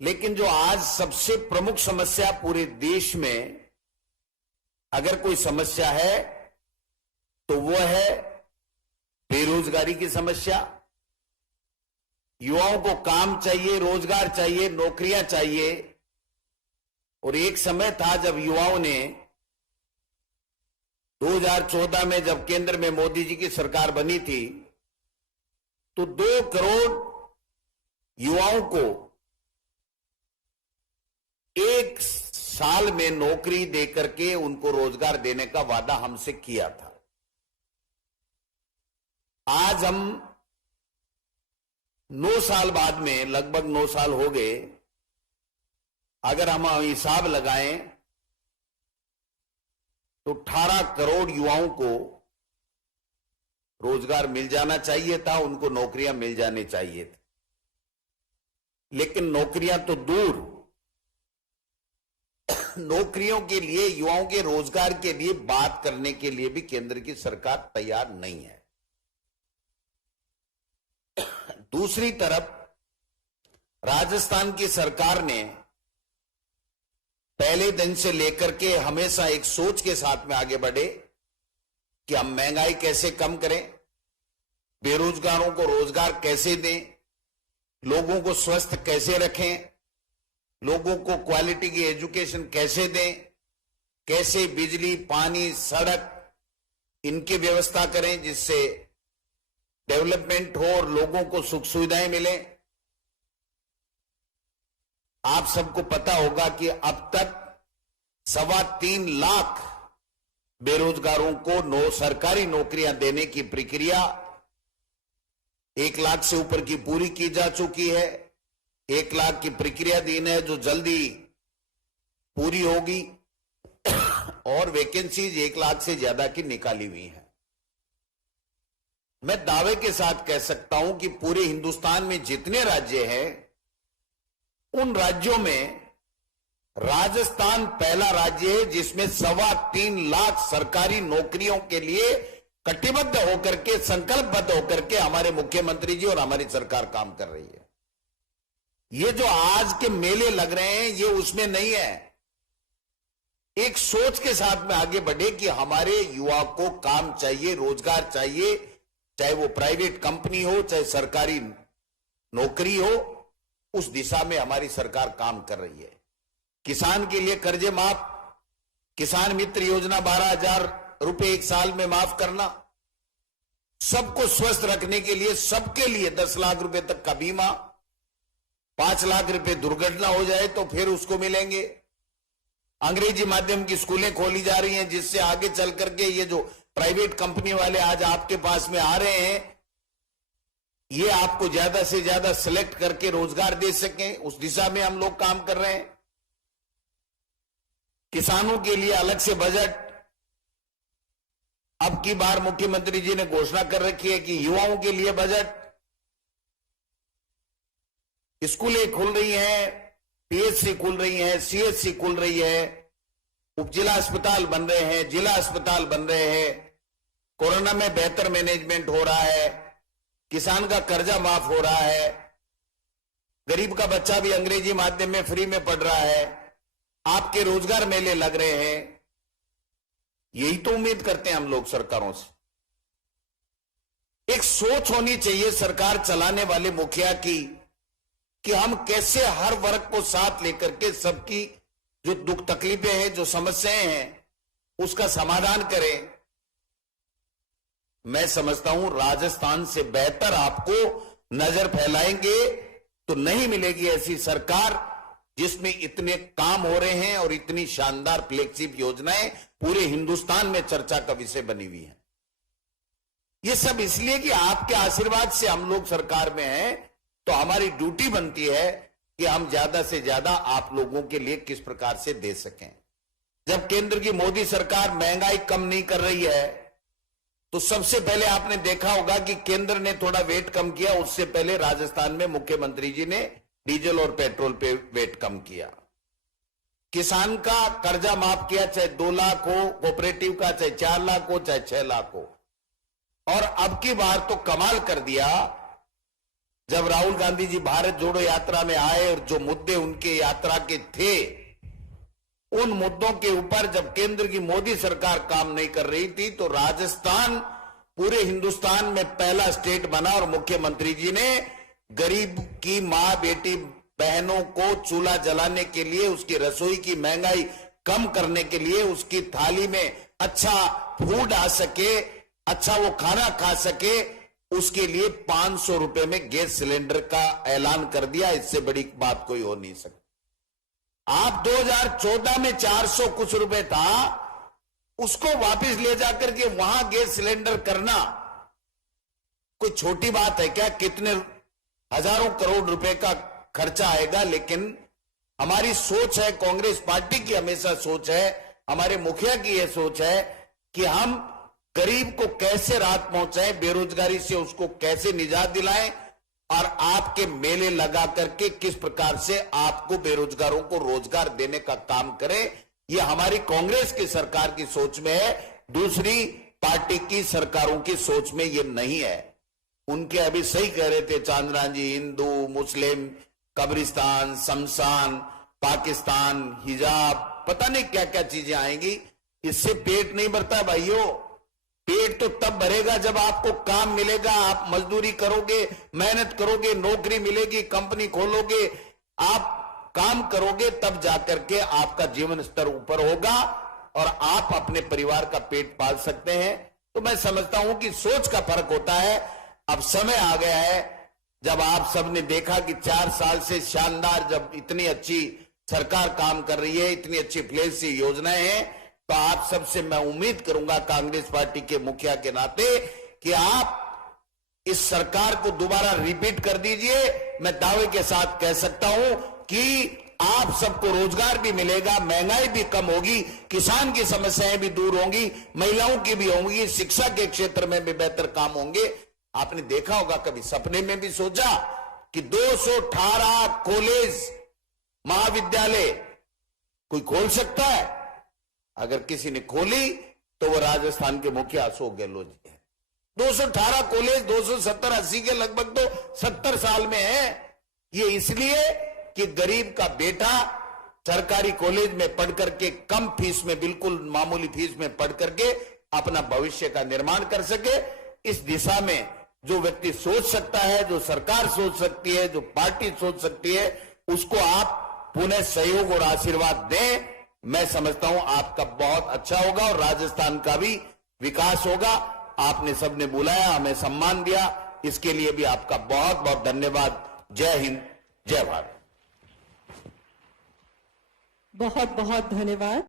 लेकिन जो आज सबसे प्रमुख समस्या पूरे देश में अगर कोई समस्या है तो वो है बेरोजगारी की समस्या। युवाओं को काम चाहिए, रोजगार चाहिए, नौकरियां चाहिए। और एक समय था जब युवाओं ने 2014 में जब केंद्र में मोदी जी की सरकार बनी थी तो 2 करोड़ युवाओं को एक साल में नौकरी देकर के उनको रोजगार देने का वादा हमसे किया था। आज हम 9 साल बाद में, लगभग 9 साल हो गए, अगर हम हिसाब लगाएं तो 18 करोड़ युवाओं को रोजगार मिल जाना चाहिए था, उनको नौकरियां मिल जाने चाहिए थी। लेकिन नौकरियां तो दूर, नौकरियों के लिए, युवाओं के रोजगार के लिए बात करने के लिए भी केंद्र की सरकार तैयार नहीं है। दूसरी तरफ राजस्थान की सरकार ने पहले दिन से लेकर के हमेशा एक सोच के साथ में आगे बढ़े कि हम महंगाई कैसे कम करें, बेरोजगारों को रोजगार कैसे दें, लोगों को स्वस्थ कैसे रखें, लोगों को क्वालिटी की एजुकेशन कैसे दें, कैसे बिजली, पानी, सड़क इनकी व्यवस्था करें जिससे डेवलपमेंट हो और लोगों को सुख सुविधाएं मिले। आप सबको पता होगा कि अब तक 3.25 लाख बेरोजगारों को सरकारी नौकरियां देने की प्रक्रिया 1 लाख से ऊपर की पूरी की जा चुकी है। 1 लाख की प्रक्रिया दिन है जो जल्दी पूरी होगी और वैकेंसीज 1 लाख से ज्यादा की निकाली हुई है। मैं दावे के साथ कह सकता हूं कि पूरे हिंदुस्तान में जितने राज्य हैं उन राज्यों में राजस्थान पहला राज्य है जिसमें 3.25 लाख सरकारी नौकरियों के लिए कटिबद्ध होकर के, संकल्पबद्ध होकर के हमारे मुख्यमंत्री जी और हमारी सरकार काम कर रही है। ये जो आज के मेले लग रहे हैं ये उसमें नहीं है। एक सोच के साथ में आगे बढ़े कि हमारे युवा को काम चाहिए, रोजगार चाहिए, चाहे वो प्राइवेट कंपनी हो, चाहे सरकारी नौकरी हो, उस दिशा में हमारी सरकार काम कर रही है। किसान के लिए कर्जे माफ, किसान मित्र योजना 12,000 रुपए 1 साल में माफ करना, सबको स्वस्थ रखने के लिए सबके लिए 10 लाख रुपए तक का बीमा, 5 लाख रुपए दुर्घटना हो जाए तो फिर उसको मिलेंगे। अंग्रेजी माध्यम की स्कूलें खोली जा रही हैं जिससे आगे चल करके ये जो प्राइवेट कंपनी वाले आज आपके पास में आ रहे हैं ये आपको ज्यादा से ज्यादा सिलेक्ट करके रोजगार दे सकें, उस दिशा में हम लोग काम कर रहे हैं। किसानों के लिए अलग से बजट अब की बार मुख्यमंत्री जी ने घोषणा कर रखी है कि युवाओं के लिए बजट, स्कूलें खुल रही हैं, पीएचसी खुल रही हैं, सीएचसी खुल रही है, उपजिला अस्पताल बन रहे हैं, जिला अस्पताल बन रहे हैं, कोरोना में बेहतर मैनेजमेंट हो रहा है, किसान का कर्जा माफ हो रहा है, गरीब का बच्चा भी अंग्रेजी माध्यम में फ्री में पढ़ रहा है, आपके रोजगार मेले लग रहे हैं। यही तो उम्मीद करते हैं हम लोग सरकारों से। एक सोच होनी चाहिए सरकार चलाने वाले मुखिया की कि हम कैसे हर वर्ग को साथ लेकर के सबकी जो दुख तकलीफें हैं, जो समस्याएं हैं, उसका समाधान करें। मैं समझता हूं राजस्थान से बेहतर आपको नजर फैलाएंगे तो नहीं मिलेगी ऐसी सरकार जिसमें इतने काम हो रहे हैं और इतनी शानदार फ्लैगशिप योजनाएं पूरे हिंदुस्तान में चर्चा का विषय बनी हुई है। ये सब इसलिए कि आपके आशीर्वाद से हम लोग सरकार में हैं, तो हमारी ड्यूटी बनती है कि हम ज्यादा से ज्यादा आप लोगों के लिए किस प्रकार से दे सकें। जब केंद्र की मोदी सरकार महंगाई कम नहीं कर रही है तो सबसे पहले आपने देखा होगा कि केंद्र ने थोड़ा वेट कम किया, उससे पहले राजस्थान में मुख्यमंत्री जी ने डीजल और पेट्रोल पे वेट कम किया। किसान का कर्जा माफ किया, चाहे 2 लाख हो कोऑपरेटिव का, चाहे 4 लाख हो, चाहे 6 लाख हो। और अब की बार तो कमाल कर दिया जब राहुल गांधी जी भारत जोड़ो यात्रा में आए और जो मुद्दे उनके यात्रा के थे, उन मुद्दों के ऊपर जब केंद्र की मोदी सरकार काम नहीं कर रही थी, तो राजस्थान पूरे हिंदुस्तान में पहला स्टेट बना और मुख्यमंत्री जी ने गरीब की मां बेटी बहनों को चूल्हा जलाने के लिए, उसकी रसोई की महंगाई कम करने के लिए, उसकी थाली में अच्छा फूड आ सके, अच्छा वो खाना खा सके, उसके लिए 500 रुपए में गैस सिलेंडर का ऐलान कर दिया। इससे बड़ी बात कोई हो नहीं सकती। आप 2014 में 400 कुछ रुपए था, उसको वापस ले जाकर के वहां गैस सिलेंडर करना कोई छोटी बात है क्या? कितने हजारों करोड़ रुपए का खर्चा आएगा। लेकिन हमारी सोच है, कांग्रेस पार्टी की हमेशा सोच है, हमारे मुखिया की यह सोच है कि हम गरीब को कैसे राहत पहुंचाएं, बेरोजगारी से उसको कैसे निजात दिलाएं, और आपके मेले लगा करके किस प्रकार से आपको बेरोजगारों को रोजगार देने का काम करें। यह हमारी कांग्रेस की सरकार की सोच में है, दूसरी पार्टी की सरकारों की सोच में यह नहीं है। उनके अभी सही कह रहे थे चांद्रा जी, हिंदू मुस्लिम, कब्रिस्तान, शमशान, पाकिस्तान, हिजाब, पता नहीं क्या क्या चीजें आएंगी। इससे पेट नहीं भरता भाइयों। पेट तो तब भरेगा जब आपको काम मिलेगा, आप मजदूरी करोगे, मेहनत करोगे, नौकरी मिलेगी, कंपनी खोलोगे, आप काम करोगे, तब जाकर के आपका जीवन स्तर ऊपर होगा और आप अपने परिवार का पेट पाल सकते हैं। तो मैं समझता हूं कि सोच का फर्क होता है। अब समय आ गया है, जब आप सबने देखा कि 4 साल से शानदार, जब इतनी अच्छी सरकार काम कर रही है, इतनी अच्छी फ्लैश योजनाएं हैं, तो आप सबसे मैं उम्मीद करूंगा कांग्रेस पार्टी के मुखिया के नाते कि आप इस सरकार को दोबारा रिपीट कर दीजिए। मैं दावे के साथ कह सकता हूं कि आप सबको रोजगार भी मिलेगा, महंगाई भी कम होगी, किसान की समस्याएं भी दूर होंगी, महिलाओं की भी होंगी, शिक्षा के क्षेत्र में भी बेहतर काम होंगे। आपने देखा होगा, कभी सपने में भी सोचा कि 218 कॉलेज महाविद्यालय कोई खोल सकता है? अगर किसी ने खोली तो वो राजस्थान के मुखिया अशोक गहलोत जी है। 218 कॉलेज 270-80 के लगभग तो 70 साल में है। ये इसलिए कि गरीब का बेटा सरकारी कॉलेज में पढ़ करके कम फीस में, बिल्कुल मामूली फीस में पढ़ करके अपना भविष्य का निर्माण कर सके। इस दिशा में जो व्यक्ति सोच सकता है, जो सरकार सोच सकती है, जो पार्टी सोच सकती है, उसको आप पुनः सहयोग और आशीर्वाद दें। मैं समझता हूं आपका बहुत अच्छा होगा और राजस्थान का भी विकास होगा। आपने सबने बुलाया, हमें सम्मान दिया, इसके लिए भी आपका बहुत बहुत धन्यवाद। जय हिंद, जय भारत। बहुत बहुत धन्यवाद।